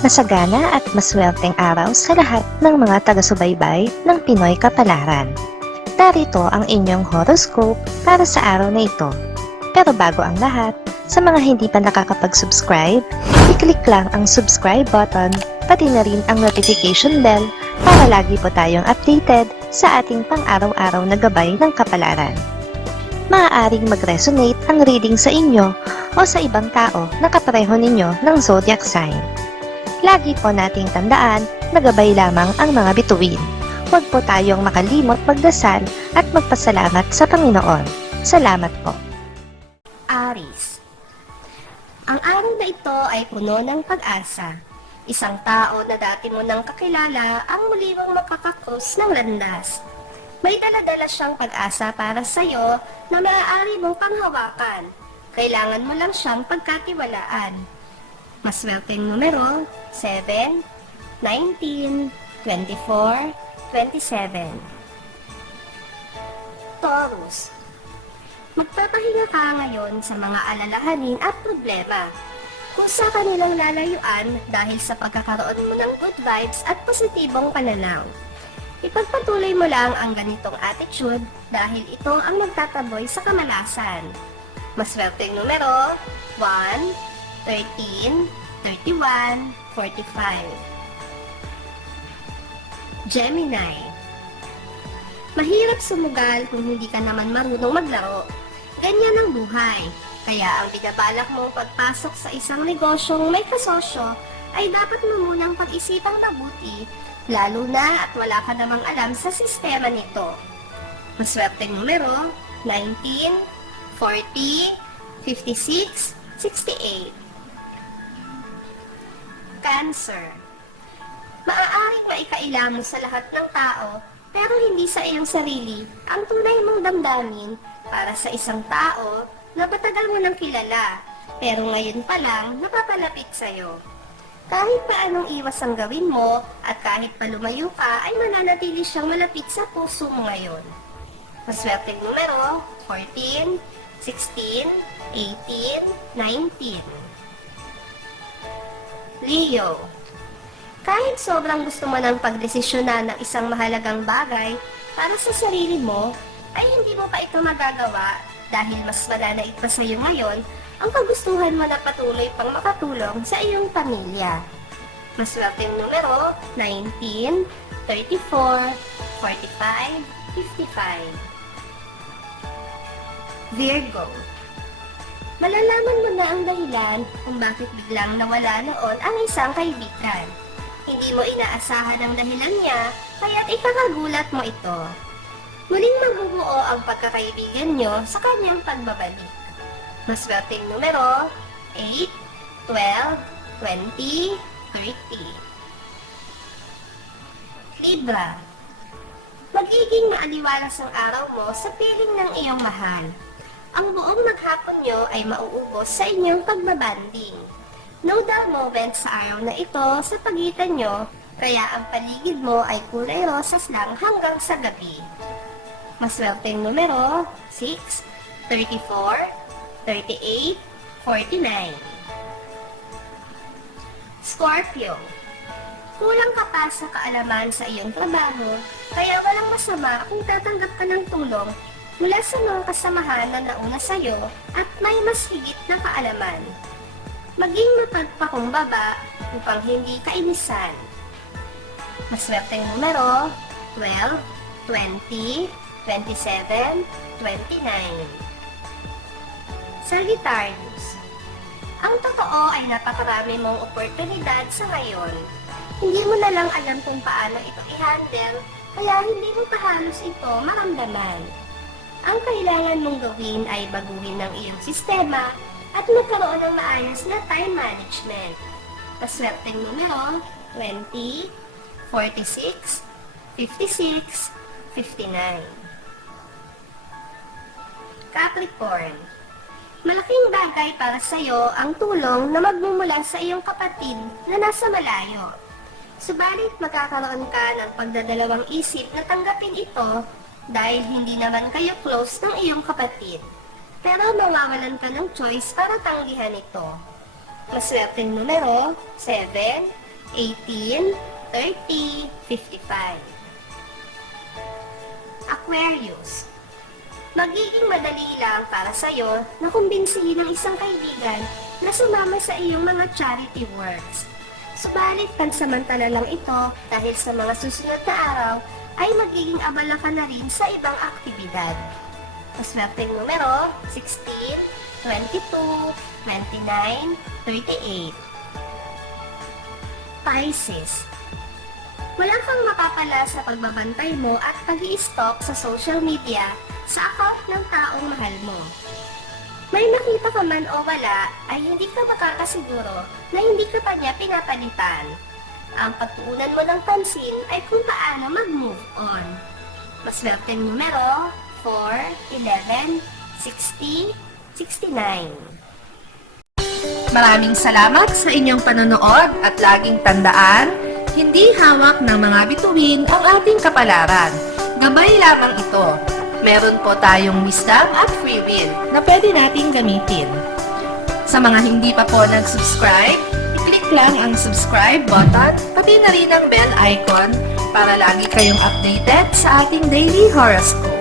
Masagana at maswerteng araw sa lahat ng mga taga-subaybay ng Pinoy Kapalaran. Narito ang inyong horoscope para sa araw na ito. Pero bago ang lahat, sa mga hindi pa nakakapag-subscribe, i-click lang ang subscribe button, pati na rin ang notification bell para lagi po tayong updated sa ating pang-araw-araw na gabay ng kapalaran. Maaaring mag-resonate ang reading sa inyo o sa ibang tao na kapareho ninyo ng zodiac sign. Lagi po nating tandaan na gabay lamang ang mga bituin. Huwag po tayong makalimot magdasal at magpasalamat sa Panginoon. Salamat po. Aries. Ang araw na ito ay puno ng pag-asa. Isang tao na dati mo nang kakilala ang muli mong makakakrus ng landas. May dala-dala siyang pag-asa para sa iyo na maaari mong panghawakan. Kailangan mo lang siyang pagkatiwalaan. Maswerteng numero 7, 19, 24, 27. Taurus. Magpapahinga ka ngayon sa mga alalahanin at problema. Kung sa kanilang lalayuan dahil sa pagkakaroon mo ng good vibes at positibong pananaw. Ipagpatuloy mo lang ang ganitong attitude dahil ito ang magtataboy sa kamalasan. Maswerteng numero 1, 13, 31, 45. Gemini. Mahirap sumugal kung hindi ka naman marunong maglaro. Ganyan ang buhay. Kaya ang binabalak mong pagpasok sa isang negosyong may kasosyo ay dapat mo munang pag-isipang mabuti, lalo na at wala ka namang alam sa sistema nito. Maswerteng numero 19, 40, 56, 68. Cancer. Maaaring maikaila mo sa lahat ng tao, pero hindi sa iyong sarili ang tunay mong damdamin para sa isang tao na matagal mo nang kilala, pero ngayon pa lang napapalapit sa'yo. Kahit pa anong iwas ang gawin mo at kahit pa lumayo ka ay mananatili siyang malapit sa puso mo ngayon. Maswerteng numero 14, 16, 18, 19. Leo. Kahit sobrang gusto mo ng pagdesisyonan ng isang mahalagang bagay para sa sarili mo, ay hindi mo pa ito magagawa dahil mas malalait pa sa iyo ngayon ang kagustuhan mo na patuloy pang makatulong sa iyong pamilya. Maswerteng numero 19, 34, 45, 55. Virgo. Malalaman mo na ang dahilan kung bakit biglang nawala noon ang isang kaibigan. Hindi mo inaasahan ang dahilan niya, kaya't ikakagulat mo ito. Muling mabubuo ang pagkakaibigan nyo sa kanyang pagbabalik. Maswerteng numero 8, 12, 20, 30. Libra. Magiging maaliwalas ang araw mo sa piling ng iyong mahal. Ang buong maghapon nyo ay mauubos sa inyong pagbabanding. No dull moment sa araw na ito sa pagitan nyo, kaya ang paligid mo ay kulay rosas lang hanggang sa gabi. Maswerteng numero 6, 34, 38, 49. Scorpio. Kulang ka pa sa kaalaman sa iyong trabaho, kaya walang masama kung tatanggap ka ng tulong mula sa mga kasamahan na nauna sa iyo at may mas higit na kaalaman. Maging mapagpakumbaba upang hindi kainisan. Maswerteng numero 12, 20, 27, 29. Sagittarius. Ang totoo ay napakarami mong oportunidad sa ngayon. Hindi mo na lang alam kung paano ito i-handle, kaya hindi mo pa halos ito maramdaman. Ang kailangan mong gawin ay baguhin ng iyong sistema at magkaroon ng maayos na time management. Maswerteng numero 20, 46, 56, 59. Capricorn. Malaking bagay para sa iyo ang tulong na magmumula sa iyong kapatid na nasa malayo. Subalit magkakaroon ka ng pagdadalawang isip na tanggapin ito dahil hindi naman kayo close ng iyong kapatid. Pero mawawalan ka ng choice para tanggihan ito. Maswerteng numero 7, 18, 30, 55. Aquarius. Magiging madali lang para sa'yo na kumbinsihin ng isang kaibigan na sumama sa iyong mga charity works. Subalit pansamantala lang ito dahil sa mga susunod na araw ay magiging abala ka na rin sa ibang aktibidad. Maswerteng numero 16, 22, 29, 38. Pisces. Wala kang mapapala sa pagbabantay mo at pag-i-stalk sa social media sa account ng taong mahal mo. May makita ka man o wala, ay hindi ka makakasiguro na hindi ka pa niya pinapalitan. Ang pagtuunan mo ng pansin ay kung paano mag-move on. Maswerteng numero 4, 11, 60, 69. Maraming salamat sa inyong panonood at laging tandaan, hindi hawak ng mga bituin ang ating kapalaran. Gabay lamang ito. Meron po tayong wisdom at free will na pwede nating gamitin. Sa mga hindi pa po nag-subscribe, i-click lang ang subscribe button, pati na rin ang bell icon para lagi kayong updated sa ating daily horoscope.